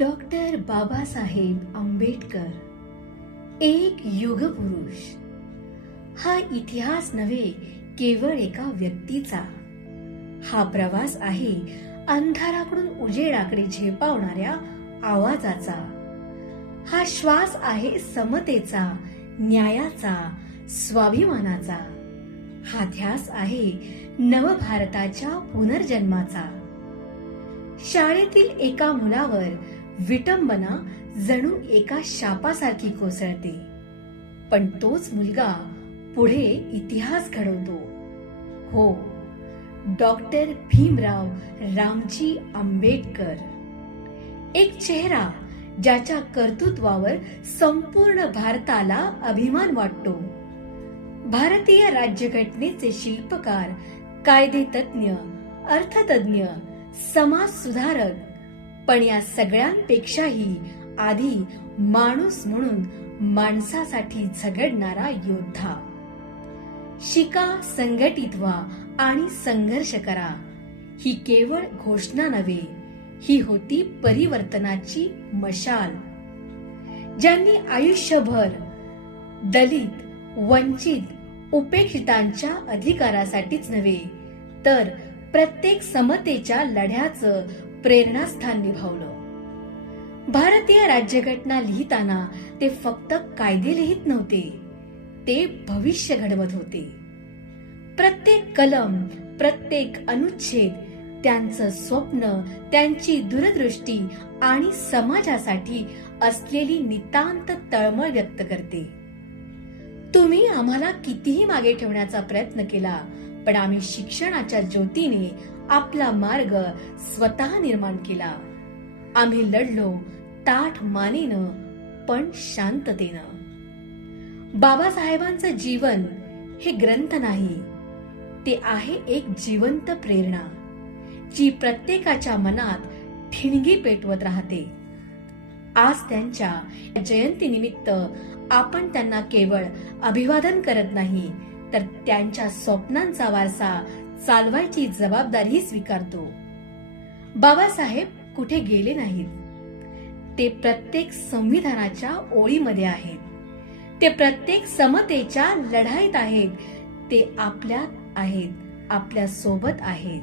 Doctor Babasaheb Ambedkar एक युगपुरुष. हा इतिहास नव्हे केवळ एका व्यक्तीचा. हा प्रवास आहे अंधाराकडून उजेडाकडे झेपावणाऱ्या आवाजाचा. हा श्वास आहे समतेचा, न्यायाचा, स्वाभिमानाचा. हा ध्यास आहे नवभारताच्या पुनर्जन्माचा. शाळेतील एका मुलावर विटंबना जणू एका शापासारखी कोसळते, पण तोच मुलगा पुढे इतिहास घडवतो. हो, डॉक्टर भीमराव रामजी आंबेडकर. एक चेहरा ज्याच्या कर्तृत्वावर संपूर्ण भारताला अभिमान वाटतो. भारतीय राज्यघटनेचे शिल्पकार, कायदेतज्ञ, अर्थतज्ञ, समाज सुधारक, पण या सगळ्यांपेक्षाही आधी माणूस म्हणून माणसासाठी झगडणारा योद्धा. शिका, संघटित व्हा आणि संघर्ष करा ही केवळ घोषणा नव्हे, ही होती परिवर्तनाची मशाल. ज्यांनी आयुष्यभर दलित, वंचित, उपेक्षितांच्या अधिकारासाठीच नव्हे तर प्रत्येक समतेच्या लढ्याचं प्रेरणास्थान निभावलं. भारतीय राज्यघटना लिहिताना ते फक्त कायदे लिहित नव्हते, ते भविष्य घडवत होते. प्रत्येक कलम, प्रत्येक अनुच्छेद त्यांचं स्वप्न, त्यांची दूरदृष्टी आणि समाजासाठी असलेली नितांत तळमळ व्यक्त करते. तुम्ही आम्हाला कितीही मागे ठेवण्याचा प्रयत्न केला, पण आम्ही शिक्षणाच्या ज्योतीने आपला मार्ग स्वतः निर्माण केला. आम्ही लढलो ताठ मानेनं पण शांततेनं. बाबासाहेबांचं जीवन हे ग्रंथ नाही, ते आहे एक जिवंत प्रेरणा जी प्रत्येकाच्या मनात ठिणगी पेटवत राहते. आज त्यांच्या जयंतीनिमित्त आपण त्यांना केवळ अभिवादन करत नाही, तर त्यांच्या स्वप्नांचा वारसा चालवायची जबाबदारी स्वीकारतो. बाबासाहेब कुठे गेले नाहीत, ते प्रत्येक संविधानाच्या ओळीमध्ये आहेत. ते प्रत्येक समतेच्या लढाईत आहेत. ते आपल्यात आहेत, आपल्या सोबत आहेत.